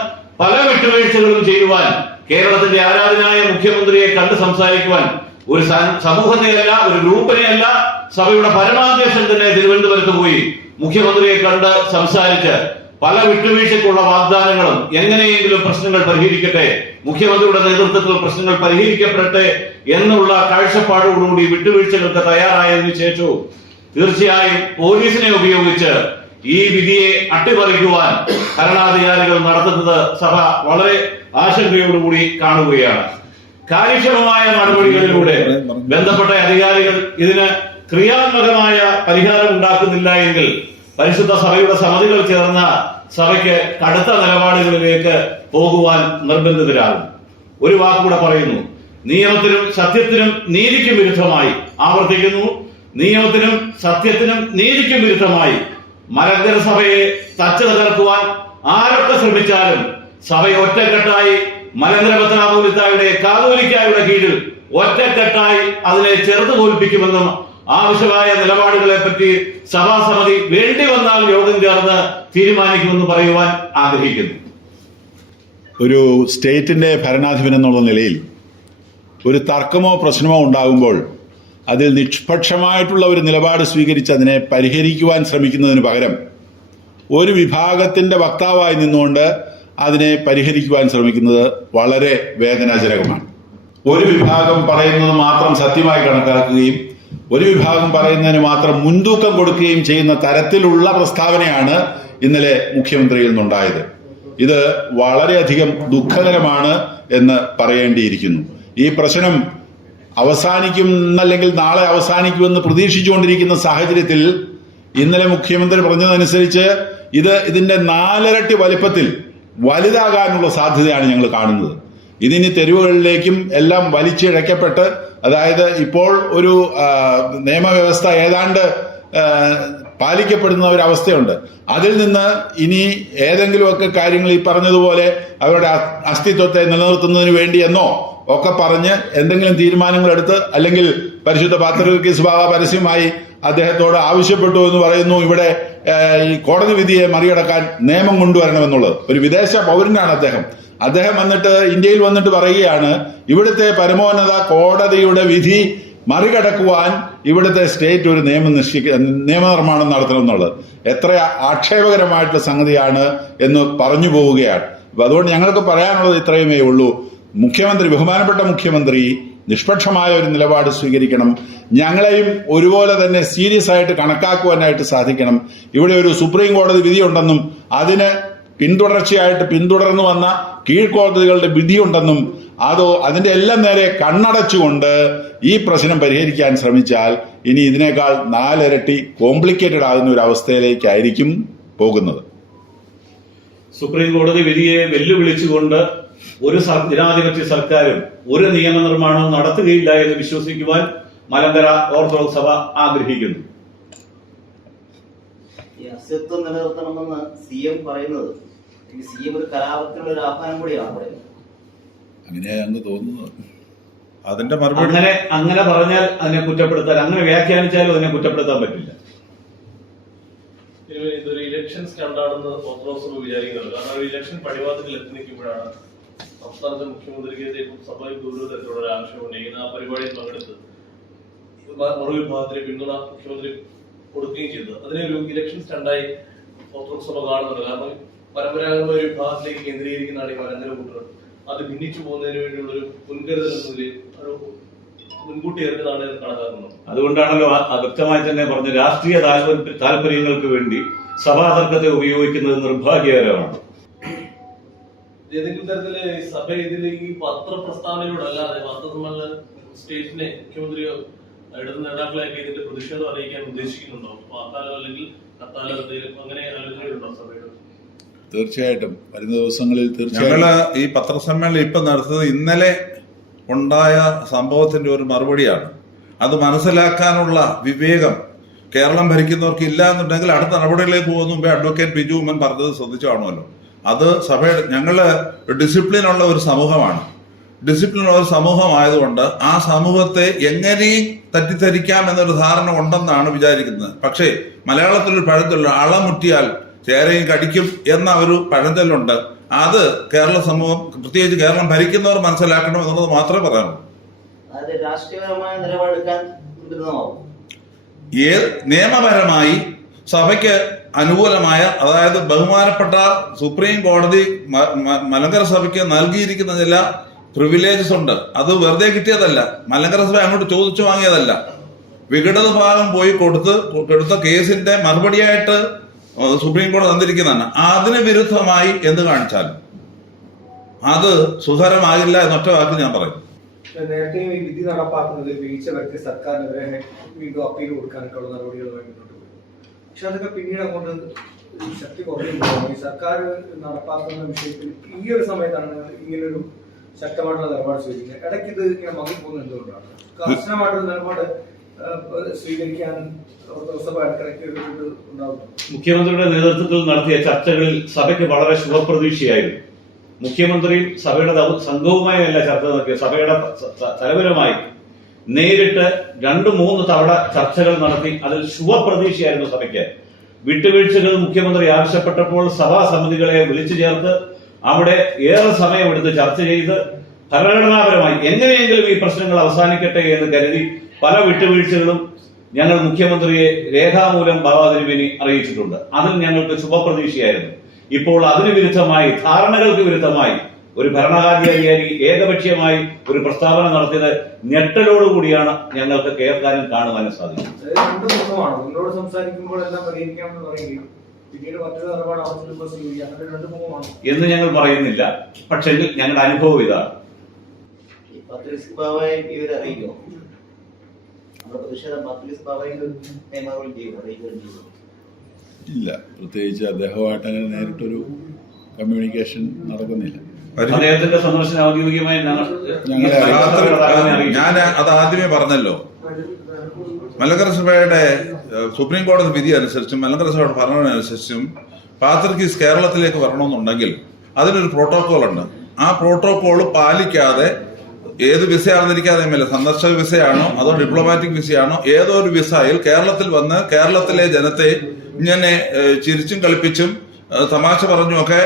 പല വിട്ടുവീഴ്ചകളും ചെയ്യുവാൻ കേരളത്തിന്റെ ആരാധനായ മുഖ്യമന്ത്രിയെ കണ്ട് സംസാരിക്കുവാൻ ഒരു സമൂഹത്തെയല്ല ഒരു ഗ്രൂപ്പിനെയല്ല സഭയുടെ പരമാധ്യക്ഷൻ തന്നെ തിരുവനന്തപുരത്ത് പോയി മുഖ്യമന്ത്രിയെ കണ്ട് സംസാരിച്ച് പല വിട്ടുവീഴ്ചക്കുള്ള വാഗ്ദാനങ്ങളും എങ്ങനെയെങ്കിലും പ്രശ്നങ്ങൾ പരിഹരിക്കട്ടെ മുഖ്യമന്ത്രിയുടെ നേതൃത്വത്തിൽ പ്രശ്നങ്ങൾ പരിഹരിക്കപ്പെടട്ടെ എന്നുള്ള കാഴ്ചപ്പാടോടുകൂടി വിട്ടുവീഴ്ചകൾക്ക് തയ്യാറായതിനു ശേഷവും തീർച്ചയായും പോലീസിനെ ഉപയോഗിച്ച് ഈ വിധിയെ അട്ടിമറിക്കുവാൻ ഭരണാധികാരികൾ നടത്തുന്നത് സഭ വളരെ ആശങ്കയോടുകൂടി കാണുകയാണ്. കാര്യക്ഷമമായ നടപടികളിലൂടെ ബന്ധപ്പെട്ട അധികാരികൾ ഇതിന് ക്രിയാത്മകമായ പരിഹാരം ഉണ്ടാക്കുന്നില്ല എങ്കിൽ പരിശുദ്ധ സഭയുടെ സമിതികൾ ചേർന്ന സഭയ്ക്ക് കടുത്ത നിലപാടുകളിലേക്ക് പോകുവാൻ നിർബന്ധിതരാകും. ഒരു വാക്കുകൂടെ പറയുന്നു. നിയമത്തിനും സത്യത്തിനും നീതിക്കും വിരുദ്ധമായി ആവർത്തിക്കുന്നു. നിയമത്തിനും സത്യത്തിനും നീതിക്കും വിരുദ്ധമായി മലങ്കര സഭയെ തച്ചു തകർക്കുവാൻ ആരൊക്കെ ശ്രമിച്ചാലും സഭയെ ഒറ്റക്കെട്ടായി മലങ്കര പത്രാപൂലിത്തായുടെ കാതോലിക്കായുടെ കീഴിൽ ഒറ്റക്കെട്ടായി അതിനെ ചെറുത് തോൽപ്പിക്കുമെന്നും ആവശ്യമായ നിലപാടുകളെ പറ്റി സഭാസമിതി വേണ്ടി വന്നാൽ യോഗം ചേർന്ന് തീരുമാനിക്കുമെന്ന് പറയുവാൻ ആഗ്രഹിക്കുന്നു. ഒരു സ്റ്റേറ്റിന്റെ ഭരണാധിപൻ എന്നുള്ള നിലയിൽ ഒരു തർക്കമോ പ്രശ്നമോ ഉണ്ടാകുമ്പോൾ അതിൽ നിഷ്പക്ഷമായിട്ടുള്ള ഒരു നിലപാട് സ്വീകരിച്ച് അതിനെ പരിഹരിക്കുവാൻ ശ്രമിക്കുന്നതിന് പകരം ഒരു വിഭാഗത്തിന്റെ വക്താവായി നിന്നുകൊണ്ട് അതിനെ പരിഹരിക്കുവാൻ ശ്രമിക്കുന്നത് വളരെ വേദനാജനകമാണ്. ഒരു വിഭാഗം പറയുന്നത് മാത്രം സത്യമായി കണക്കാക്കുകയും ഒരു വിഭാഗം പറയുന്നതിന് മാത്രം മുൻതൂക്കം കൊടുക്കുകയും ചെയ്യുന്ന തരത്തിലുള്ള പ്രസ്താവനയാണ് ഇന്നലെ മുഖ്യമന്ത്രിയിൽ നിന്നുണ്ടായത്. ഇത് വളരെയധികം ദുഃഖകരമാണ് എന്ന് പറയേണ്ടിയിരിക്കുന്നു. ഈ പ്രശ്നം അവസാനിക്കും എന്നല്ലെങ്കിൽ നാളെ അവസാനിക്കുമെന്ന് പ്രതീക്ഷിച്ചുകൊണ്ടിരിക്കുന്ന സാഹചര്യത്തിൽ ഇന്നലെ മുഖ്യമന്ത്രി പറഞ്ഞതനുസരിച്ച് ഇത് ഇതിന്റെ നാലരട്ടി വലിപ്പത്തിൽ വലുതാകാനുള്ള സാധ്യതയാണ് ഞങ്ങൾ കാണുന്നത്. ഇതിനി തെരുവുകളിലേക്കും എല്ലാം വലിച്ചിഴക്കപ്പെട്ട് അതായത് ഇപ്പോൾ ഒരു നിയമവ്യവസ്ഥ ഏതാണ്ട് പാലിക്കപ്പെടുന്ന ഒരു അവസ്ഥയുണ്ട്. അതിൽ നിന്ന് ഇനി ഏതെങ്കിലുമൊക്കെ കാര്യങ്ങൾ ഈ പറഞ്ഞതുപോലെ അവരുടെ അസ്തിത്വത്തെ നിലനിർത്തുന്നതിന് വേണ്ടി എന്നോ ഒക്കെ പറഞ്ഞ് എന്തെങ്കിലും തീരുമാനങ്ങൾ എടുത്ത് അല്ലെങ്കിൽ പരിശുദ്ധ പാത്രകൾക്ക് ബാബ പരസ്യമായി അദ്ദേഹത്തോട് ആവശ്യപ്പെട്ടു എന്ന് പറയുന്നു. ഇവിടെ ഈ കോടതി വിധിയെ മറികടക്കാൻ നിയമം കൊണ്ടുവരണമെന്നുള്ളത്. ഒരു വിദേശ പൗരനാണ് അദ്ദേഹം. അദ്ദേഹം വന്നിട്ട് ഇന്ത്യയിൽ വന്നിട്ട് പറയുകയാണ് ഇവിടുത്തെ പരമോന്നത കോടതിയുടെ വിധി മറികടക്കുവാൻ ഇവിടുത്തെ സ്റ്റേറ്റ് ഒരു നിയമം നിശ്ചയിക്ക നിയമനിർമ്മാണം നടത്തണമെന്നുള്ളത്. എത്ര ആക്ഷേപകരമായിട്ടുള്ള സംഗതിയാണ് എന്ന് പറഞ്ഞു പോവുകയാണ്. അപ്പൊ അതുകൊണ്ട് ഞങ്ങൾക്ക് പറയാനുള്ളത് ഇത്രയുമേ ഉള്ളൂ. മുഖ്യമന്ത്രി ബഹുമാനപ്പെട്ട മുഖ്യമന്ത്രി നിഷ്പക്ഷമായ ഒരു നിലപാട് സ്വീകരിക്കണം. ഞങ്ങളെയും ഒരുപോലെ തന്നെ സീരിയസ് ആയിട്ട് കണക്കാക്കുവാനായിട്ട് സാധിക്കണം. ഇവിടെ ഒരു സുപ്രീം കോടതി വിധിയുണ്ടെന്നും അതിന് പിന്തുടർച്ചയായിട്ട് പിന്തുടർന്നു വന്ന കീഴ്ക്കോടതികളുടെ വിധിയുണ്ടെന്നും അതോ അതിന്റെ എല്ലാം നേരെ കണ്ണടച്ചുകൊണ്ട് ഈ പ്രശ്നം പരിഹരിക്കാൻ ശ്രമിച്ചാൽ ഇനി ഇതിനേക്കാൾ നാലിരട്ടി കോംപ്ലിക്കേറ്റഡ് ആകുന്ന ഒരു അവസ്ഥയിലേക്കായിരിക്കും പോകുന്നത്. സുപ്രീം കോടതി വിധിയെ വെല്ലുവിളിച്ചുകൊണ്ട് ഒരു ജനാധിപത്യ സർക്കാരും ഒരു നിയമനിർമ്മാണവും നടത്തുകയില്ല എന്ന് വിശ്വസിക്കുവാൻ മലങ്കര ഓർത്തഡോക്സ് സഭ ആഗ്രഹിക്കുന്നു. ഈ അസ്തിത്വം നിലനിർത്തണമെന്ന് സി എം പറയുന്നത്. ഈ സി എം ഒരു കലാപത്തിനുള്ള ഒരു ആഹ്വാനം കൂടിയാണ് പറയുന്നത് അങ്ങനെ അങ്ങ് തോന്നുന്നത് അതിന്റെ മറുപടി അങ്ങനെ അങ്ങനെ പറഞ്ഞാൽ അതിനെ കുറ്റപ്പെടുത്താൻ അങ്ങനെ വ്യാഖ്യാനിച്ചാലും അതിനെ കുറ്റപ്പെടുത്താൻ പറ്റില്ല. ഇതൊരു ഇലക്ഷൻസ് കണ്ടാണെന്ന് ഓർത്തഡോക്സ് വിചാരിക്കുന്നത് കാരണം ഒരു ഇലക്ഷൻ പടിവാദത്തിൽ എത്തി നിൽക്കുമ്പോഴാണ് സംസ്ഥാനത്തെ മുഖ്യമന്ത്രിക്കെതിരെ സഭയിൽ ഗൗരവതരത്തിലുള്ള ഒരു ആവശ്യം ഉന്നയിക്കുന്ന ആ പരിപാടിയിൽ പങ്കെടുത്ത് മറുവിഭാഗത്തിന് പിന്തുണ മുഖ്യമന്ത്രി കൊടുക്കുകയും ചെയ്തത്. അതിനെ ഒരു ഇലക്ഷൻ സ്റ്റണ്ടായി സഭ കാണുന്നുണ്ട്. കാരണം പരമ്പരാഗതമായ ഒരു വിഭാഗത്തിലേക്ക് കേന്ദ്രീകരിക്കുന്നതാണ് ഈ മലങ്കര കൂട്ടുകൾ അത് ഭിന്നിച്ചു പോകുന്നതിന് വേണ്ടിയുള്ള ഒരു മുൻകരുതൽ ഒരു മുൻകൂട്ടി എറിഞ്ഞതാണ് കണക്കാക്കുന്നത് അതുകൊണ്ടാണല്ലോ വ്യക്തമായി തന്നെ പറഞ്ഞ രാഷ്ട്രീയ താല്പര്യ താല്പര്യങ്ങൾക്ക് വേണ്ടി സഭാതർക്കത്തെ ഉപയോഗിക്കുന്നത് നിർഭാഗ്യകരമാണ്. ഏതെങ്കിലും തരത്തിൽ ഈ സഭ ഇതിൽ ഈ പത്ര പ്രസ്താവനയിലൂടെ അല്ലാതെ പത്രസമ്മേളന സ്റ്റേറ്റിനെ മുഖ്യമന്ത്രിയോ ഇടത് നേതാക്കളെയൊക്കെ ഇതിന്റെ പ്രതിഷേധം അറിയിക്കാൻ ഉദ്ദേശിക്കുന്നുണ്ടോ? വാർത്താലോ അല്ലെങ്കിൽ കത്താലോ എന്തെങ്കിലും അങ്ങനെ ആലോചനകളുണ്ടോ സഭയുടെ? തീർച്ചയായിട്ടും. വരുന്ന ദിവസങ്ങളിൽ ഞങ്ങൾ തീർച്ചയായും ഈ പത്രസമ്മേളനം ഇപ്പൊ നടത്തുന്നത് ഇന്നലെ ഉണ്ടായ സംഭവത്തിന്റെ ഒരു മറുപടിയാണ്. അത് മനസ്സിലാക്കാനുള്ള വിവേകം കേരളം ഭരിക്കുന്നവർക്ക് ഇല്ല എന്നുണ്ടെങ്കിൽ അടുത്ത നടപടികളിലേക്ക് പോകുന്ന മുമ്പേ അഡ്വക്കേറ്റ് ബിജു ഉമ്മൻ പറഞ്ഞത് ശ്രദ്ധിച്ചു കാണുമല്ലോ. അത് സഭയുടെ ഞങ്ങൾ ഡിസിപ്ലിൻ ഉള്ള ഒരു സമൂഹമാണ്. ഡിസിപ്ലിൻ ഉള്ള ഒരു സമൂഹമായതുകൊണ്ട് ആ സമൂഹത്തെ എങ്ങനെയും തെറ്റിദ്ധരിക്കാം എന്നൊരു ധാരണ ഉണ്ടെന്നാണ് വിചാരിക്കുന്നത്. പക്ഷേ മലയാളത്തിലൊരു പഴഞ്ചൊല്ല അളമുറ്റിയാൽ ചേരയും കടിക്കും എന്ന ഒരു പഴഞ്ചൊല്ലുണ്ട്. അത് കേരള സമൂഹം പ്രത്യേകിച്ച് കേരളം ഭരിക്കുന്നവർ മനസ്സിലാക്കണം എന്നുള്ളത് മാത്രമേ പറയാനുള്ളൂ. രാഷ്ട്രീയപരമായ നിലപാടെടുക്കാൻ ഏത് നിയമപരമായി സഭയ്ക്ക് അനുകൂലമായ അതായത് ബഹുമാനപ്പെട്ട സുപ്രീം കോടതി മലങ്കര സഭയ്ക്ക് നൽകിയിരിക്കുന്ന ചില പ്രിവിലേജസ് ഉണ്ട്. അത് വെറുതെ കിട്ടിയതല്ല. മലങ്കര സഭ അങ്ങോട്ട് ചോദിച്ചു വാങ്ങിയതല്ല. വിഘടന ഭാഗം പോയി കൊടുത്ത് കൊടുത്ത കേസിന്റെ മറുപടിയായിട്ട് സുപ്രീം കോടതി തന്നിരിക്കുന്നതാണ്. അതിന് വിരുദ്ധമായി എന്ന് കാണിച്ചാൽ അത് സുഖകരമാകില്ല എന്നൊറ്റ വാക്ക് ഞാൻ പറയും. നേരത്തെ വിധി നടപ്പാക്കുന്നത് വീഴ്ച വരുത്തിയ സർക്കാരിനെതിരെ വീണ്ടും അപ്പീൽ കൊടുക്കാനൊക്കെ ഉള്ള നടപടികളുമായി മുന്നോട്ട് പോയി പക്ഷെ അതൊക്കെ പിന്നീട് അങ്ങോട്ട് ശക്തി കുറഞ്ഞു സർക്കാർ നടപ്പാക്കുന്ന വിഷയത്തിൽ ഈ ഒരു സമയത്താണ് ഇങ്ങനൊരു ശക്തമായിട്ടുള്ള നിലപാട് സ്വീകരിക്കുന്നത്. ഇടയ്ക്ക് ഇത് ഇങ്ങനെ മങ്ങിപ്പോകുന്നത് എന്തുകൊണ്ടാണ്? കർശനമായിട്ടൊരു നിലപാട് സ്വീകരിക്കാൻ മുഖ്യമന്ത്രിയുടെ നേതൃത്വത്തിൽ നടത്തിയ ചർച്ചകളിൽ സഭയ്ക്ക് വളരെ ശുഭപ്രതീക്ഷയായിരുന്നു. മുഖ്യമന്ത്രിയും സഭയുടെ സംഘവുമായി സംഘവുമായല്ല ചർച്ച നടത്തിയ സഭയുടെ തലവരുമായി നേരിട്ട് രണ്ടു മൂന്ന് തവണ ചർച്ചകൾ നടത്തി അതിൽ ശുഭപ്രതീക്ഷയായിരുന്നു സഭയ്ക്ക്. വിട്ടുവീഴ്ചകൾ മുഖ്യമന്ത്രി ആവശ്യപ്പെട്ടപ്പോൾ സഭാ സമിതികളെ വിളിച്ചു ചേർത്ത് അവിടെ ഏറെ സമയമെടുത്ത് ചർച്ച ചെയ്ത് ഭരണഘടനാപരമായി എങ്ങനെയെങ്കിലും ഈ പ്രശ്നങ്ങൾ അവസാനിക്കട്ടെ എന്ന് കരുതി പല വിട്ടുവീഴ്ചകളും ഞങ്ങൾ മുഖ്യമന്ത്രിയെ രേഖാമൂലം ബാബാതിരുവിനെ അറിയിച്ചിട്ടുണ്ട്. അതിൽ ഞങ്ങൾക്ക് ശുഭപ്രതീക്ഷയായിരുന്നു. ഇപ്പോൾ അതിന് വിരുദ്ധമായി ധാരണകൾക്ക് വിരുദ്ധമായി ഒരു ഭരണകാര്യാധികാരി ഏകപക്ഷീയമായി ഒരു പ്രസ്താവന നടത്തിയത് ഞെട്ടലോടുകൂടിയാണ് ഞങ്ങൾക്ക് കേൾക്കാനും കാണുവാനും മുഖമാണ് എന്ന് ഞങ്ങൾ പറയുന്നില്ല. പക്ഷെ ഞങ്ങളുടെ അനുഭവം ഇതാണ്. ഇല്ല. പ്രത്യേകിച്ച് അദ്ദേഹമായിട്ട് അങ്ങനെ നേരിട്ടൊരു കമ്മ്യൂണിക്കേഷൻ നടക്കുന്നില്ല. അദ്ദേഹത്തിന്റെ സന്ദർശനം ഔദ്യോഗികമായി. ഞാൻ അത് ആദ്യമേ പറഞ്ഞല്ലോ. മലങ്കര സഭയുടെ സുപ്രീം കോടതി വിധി അനുസരിച്ചും മലങ്കര സഭയുടെ ഭരണനുസരിച്ചും പാത്രിക്കീസ് കേരളത്തിലേക്ക് വരണമെന്നുണ്ടെങ്കിൽ അതിനൊരു പ്രോട്ടോകോൾ ഉണ്ട് ആ പ്രോട്ടോകോൾ പാലിക്കാതെ ഏത് വിസയാണെന്ന് എനിക്കറിയാമല്ല സന്ദർശക വിസയാണോ അതോ ഡിപ്ലോമാറ്റിക് വിസയാണോ ഏതോ ഒരു വിസയിൽ കേരളത്തിൽ വന്ന് കേരളത്തിലെ ജനത്തെ ഇങ്ങനെ ചിരിച്ചും കളിപ്പിച്ചും തമാശ പറഞ്ഞുമൊക്കെ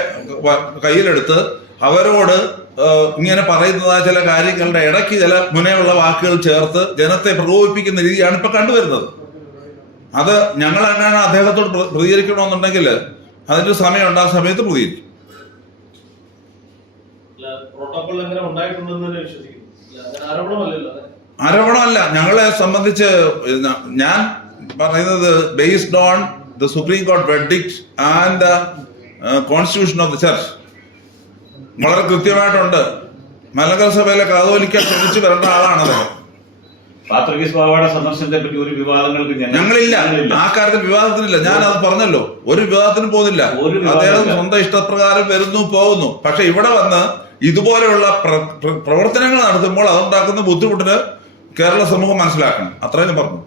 കയ്യിലെടുത്ത് അവരോട് ഇങ്ങനെ പറയുന്നതായ ചില കാര്യങ്ങളുടെ ഇടയ്ക്ക് ചില മുനയുള്ള വാക്കുകൾ ചേർത്ത് ജനത്തെ പ്രകോപിപ്പിക്കുന്ന രീതിയാണ് ഇപ്പൊ കണ്ടുവരുന്നത്. അത് ഞങ്ങൾ അങ്ങനെയാണ് അദ്ദേഹത്തോട് പ്ര- പ്രതികരിക്കണമെന്നുണ്ടെങ്കിൽ അതിന്റെ സമയം ഉണ്ട് ആ സമയത്ത് പ്രതികരിക്കും. ആരോപണമല്ല ഞങ്ങളെ സംബന്ധിച്ച് ഞാൻ പറയുന്നത് based on the supreme court verdict and the constitution of the church വളരെ കൃത്യമായിട്ടുണ്ട്. മലങ്കര സഭയിലെ കാതോലിക്ക ക്ഷണിച്ചു വരേണ്ട ആളാണ് അദ്ദേഹം. സന്ദർശനത്തെ പറ്റി ഒരു വിവാദങ്ങൾക്ക് ഞങ്ങളില്ല. ആ കാര്യത്തിൽ വിവാദത്തിനില്ല ഞാൻ അത് പറഞ്ഞല്ലോ. ഒരു വിവാദത്തിനും പോകുന്നില്ല. അദ്ദേഹം. സ്വന്തം ഇഷ്ടപ്രകാരം വരുന്നു പോകുന്നു. പക്ഷെ ഇവിടെ വന്ന് ഇതുപോലെയുള്ള പ്ര- പ്ര- പ്രവർത്തനങ്ങൾ നടത്തുമ്പോൾ അതുണ്ടാക്കുന്ന ബുദ്ധിമുട്ടിന് കേരള സമൂഹം മനസ്സിലാക്കണം. അത്രയും പറഞ്ഞു.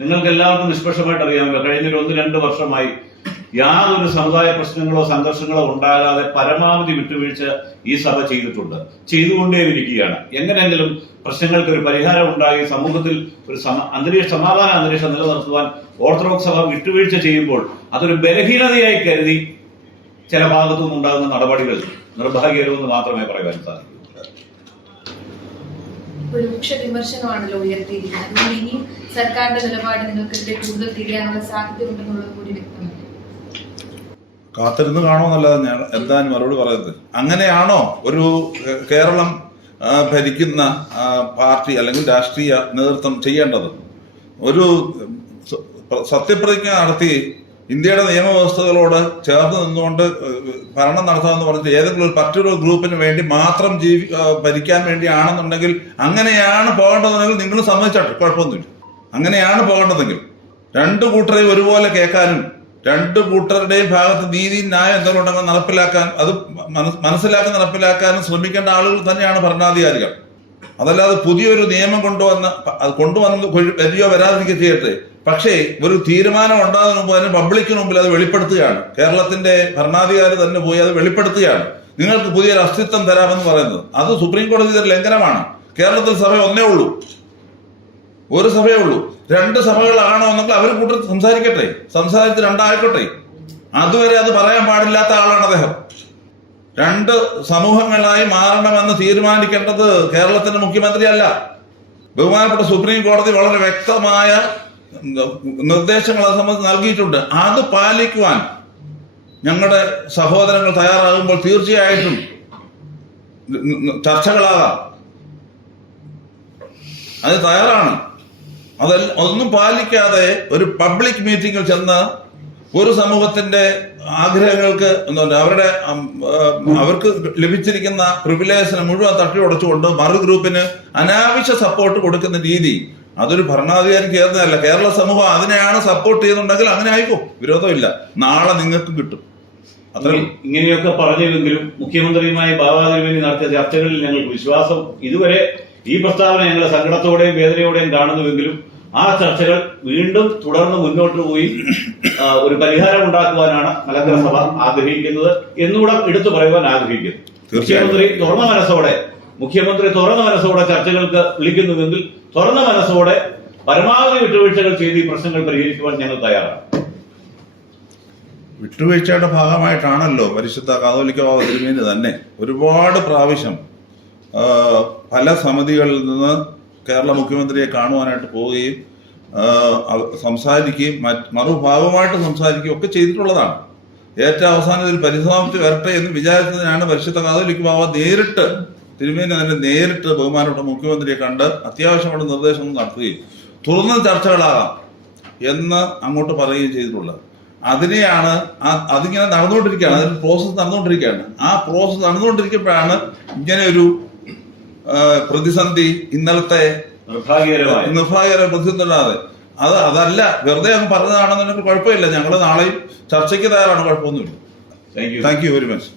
നിങ്ങൾക്ക് എല്ലാവർക്കും നിഷ്പക്ഷമായിട്ട് അറിയാമല്ലോ കഴിഞ്ഞൊരു ഒന്ന് രണ്ട് വർഷമായി യാതൊരു സമുദായ പ്രശ്നങ്ങളോ സംഘർഷങ്ങളോ ഉണ്ടാകാതെ പരമാവധി വിട്ടുവീഴ്ച ഈ സഭ ചെയ്തിട്ടുണ്ട്. ചെയ്തുകൊണ്ടേയിരിക്കുകയാണ്. എങ്ങനെയെങ്കിലും പ്രശ്നങ്ങൾക്ക് ഒരു പരിഹാരം ഉണ്ടായി സമൂഹത്തിൽ ഒരു അന്തരീക്ഷ സമാധാന അന്തരീക്ഷം നിലനിർത്തുവാൻ ഓർത്തഡോക്സ് സഭ വിട്ടുവീഴ്ച ചെയ്യുമ്പോൾ അതൊരു ബലഹീനതയായി കരുതി ചില ഭാഗത്തു നിന്നുണ്ടാകുന്ന നടപടികൾ നിർഭാഗ്യകരമെന്ന് മാത്രമേ പറയാൻ സാധിക്കൂ. ഒരു രൂക്ഷ വിമർശനമാണല്ലോ ഉയർത്തിയിരിക്കുന്നത്. ഇനിയും സർക്കാരിന്റെ നിലപാട് നിങ്ങൾക്ക് കൂടുതൽ തിരിയാനുള്ള സാധ്യത ഉണ്ടെന്നുള്ളത് കൂടി വ്യക്തമാണ് കാത്തിരുന്ന് കാണുമെന്നല്ലാതെ ഞാൻ എന്താണ് മറുപടി പറയുന്നത് അങ്ങനെയാണോ ഒരു കേരളം ഭരിക്കുന്ന പാർട്ടി അല്ലെങ്കിൽ രാഷ്ട്രീയ നേതൃത്വം ചെയ്യേണ്ടത്? ഒരു സത്യപ്രതിജ്ഞ നടത്തി ഇന്ത്യയുടെ നിയമവ്യവസ്ഥകളോട് ചേർന്ന് നിന്നുകൊണ്ട് ഭരണം നടത്താമെന്ന് പറഞ്ഞിട്ട് ഏതെങ്കിലും ഒരു പർട്ടിക്കുലർ ഗ്രൂപ്പിന് വേണ്ടി മാത്രം ജീവി ഭരിക്കാൻ വേണ്ടിയാണെന്നുണ്ടെങ്കിൽ അങ്ങനെയാണ് പോകേണ്ടതെങ്കിൽ നിങ്ങൾ സമ്മതിച്ചാട്ടെ കുഴപ്പമൊന്നുമില്ല. അങ്ങനെയാണ് പോകേണ്ടതെങ്കിൽ. രണ്ട് കൂട്ടരെയും ഒരുപോലെ കേൾക്കാനും രണ്ട് കൂട്ടരുടെയും ഭാഗത്ത് നീതി ന്യായം എന്തെങ്കിലും നടപ്പിലാക്കാൻ അത് മനസ്- മനസ്സിലാക്കി നടപ്പിലാക്കാനും ശ്രമിക്കേണ്ട ആളുകൾ തന്നെയാണ് ഭരണാധികാരികൾ. അതല്ലാതെ പുതിയൊരു നിയമം കൊണ്ടുവന്ന് അത് കൊണ്ടുവന്ന് വരികയോ വരാതിരിക്കുക ചെയ്യട്ടെ. പക്ഷേ ഒരു തീരുമാനം ഉണ്ടാകുന്നതിന് മുമ്പ് അതിന് പബ്ലിക്കിന് മുമ്പിൽ അത് വെളിപ്പെടുത്തുകയാണ്. കേരളത്തിന്റെ ഭരണാധികാരി തന്നെ പോയി അത് വെളിപ്പെടുത്തുകയാണ്. നിങ്ങൾക്ക് പുതിയൊരു അസ്തിത്വം തരാമെന്ന് പറയുന്നത്. അത് സുപ്രീം കോടതി ലംഘനമാണ്. കേരളത്തിൽ സഭ ഒന്നേ ഉള്ളൂ. ഒരു സഭയേ ഉള്ളൂ. രണ്ട് സഭകളാണോ എന്നൊക്കെ അവർ കൂട്ടർ സംസാരിക്കട്ടെ. സംസാരിച്ച് രണ്ടായിക്കോട്ടെ. അതുവരെ അത് പറയാൻ പാടില്ലാത്ത ആളാണ് അദ്ദേഹം. രണ്ട് സമൂഹങ്ങളായി മാറണമെന്ന് തീരുമാനിക്കേണ്ടത് കേരളത്തിന്റെ മുഖ്യമന്ത്രിയല്ല. ബഹുമാനപ്പെട്ട സുപ്രീം കോടതി വളരെ വ്യക്തമായ നിർദ്ദേശങ്ങൾ അത് സംബന്ധിച്ച് നൽകിയിട്ടുണ്ട്. അത് പാലിക്കുവാൻ ഞങ്ങളുടെ സഹോദരങ്ങൾ തയ്യാറാകുമ്പോൾ തീർച്ചയായിട്ടും ചർച്ചകളാകാം. അത് തയ്യാറാണ്. അതല്ല ഒന്നും പാലിക്കാതെ ഒരു പബ്ലിക് മീറ്റിംഗിൽ ചെന്ന് ഒരു സമൂഹത്തിന്റെ ആഗ്രഹങ്ങൾക്ക് അവരുടെ അവർക്ക് ലഭിച്ചിരിക്കുന്ന പ്രിവിലേജിനെ മുഴുവൻ തട്ടി ഉടച്ചുകൊണ്ട് മറു ഗ്രൂപ്പിന് അനാവശ്യ സപ്പോർട്ട് കൊടുക്കുന്ന രീതി. അതൊരു ഭരണാധികാരി ചേർന്നതല്ല കേരള സമൂഹം അതിനെയാണ് സപ്പോർട്ട് ചെയ്യുന്നുണ്ടെങ്കിൽ അങ്ങനെ ആയിക്കോ. വിരോധമില്ല. നാളെ നിങ്ങൾക്കും കിട്ടും. അത്ര ഇങ്ങ- ഇങ്ങനെയൊക്കെ പറഞ്ഞിരുന്നെങ്കിലും മുഖ്യമന്ത്രിയുമായി ബാബാദേവിനി നടത്തിയ ചർച്ചകളിൽ ഞങ്ങൾക്ക് വിശ്വാസം. ഇതുവരെ ഈ പ്രസ്താവന ഞങ്ങൾ സങ്കടത്തോടെയും വേദനയോടെയും കാണുന്നുവെങ്കിലും ആ ചർച്ചകൾ വീണ്ടും തുടർന്ന് മുന്നോട്ട് പോയി ഒരു പരിഹാരം ഉണ്ടാക്കുവാനാണ് മലങ്കര സഭ ആഗ്രഹിക്കുന്നത് എന്നുകൂടെ എടുത്തു പറയുവാൻ ആഗ്രഹിക്കുന്നു. മുഖ്യമന്ത്രി തുറന്ന മനസ്സോടെ മുഖ്യമന്ത്രി തുറന്ന മനസ്സോടെ ചർച്ചകൾക്ക് വിളിക്കുന്നുവെങ്കിൽ തുറന്ന മനസ്സോടെ പരമാവധി വിട്ടുവീഴ്ചകൾ ചെയ്ത് ഈ പ്രശ്നങ്ങൾ പരിഹരിക്കുവാൻ ഞങ്ങൾ തയ്യാറാണ് വിട്ടുവീഴ്ചയുടെ ഭാഗമായിട്ടാണല്ലോ പരിശുദ്ധ കാതോലിക്ക തിരുമേനി തന്നെ ഒരുപാട് പ്രാവശ്യം പല സമിതികളിൽ നിന്ന് കേരള മുഖ്യമന്ത്രിയെ കാണുവാനായിട്ട് പോവുകയും സംസാരിക്കുകയും മറുഭാഗമായിട്ട് സംസാരിക്കുകയും ഒക്കെ ചെയ്തിട്ടുള്ളതാണ്. ഏറ്റവും അവസാനം ഇതിൽ പരിസമാപ്തി വരട്ടെ എന്ന് വിചാരിച്ചതിനാണ് പരിശുദ്ധ കാതോലിക്ക് ബാബ നേരിട്ട് തിരുമേനി തന്നെ നേരിട്ട് ബഹുമാനപ്പെട്ട മുഖ്യമന്ത്രിയെ കണ്ട് അത്യാവശ്യമുള്ള നിർദ്ദേശങ്ങൾ നടത്തുകയും തുറന്ന ചർച്ചകളാകാം എന്ന് അങ്ങോട്ട് പറയുകയും ചെയ്തിട്ടുള്ളത്. അതിനെയാണ് അതിങ്ങനെ നടന്നുകൊണ്ടിരിക്കുകയാണ്. അതിന് പ്രോസസ്സ് നടന്നുകൊണ്ടിരിക്കുകയാണ്. ആ പ്രോസസ്സ് നടന്നുകൊണ്ടിരിക്കുമ്പോഴാണ് ഇങ്ങനെ ഒരു പ്രതിസന്ധി ഇന്നലത്തെ നിർഭാഗ്യകര പ്രതിസന്ധി ഉണ്ടാതെ അത് അതല്ല വെറുതെ അങ്ങ് പറഞ്ഞതാണെന്നുണ്ടെങ്കിൽ കുഴപ്പമില്ല. ഞങ്ങൾ നാളെയും ചർച്ചയ്ക്ക് തയ്യാറാണ്. കുഴപ്പമൊന്നുമില്ല. Thank you very much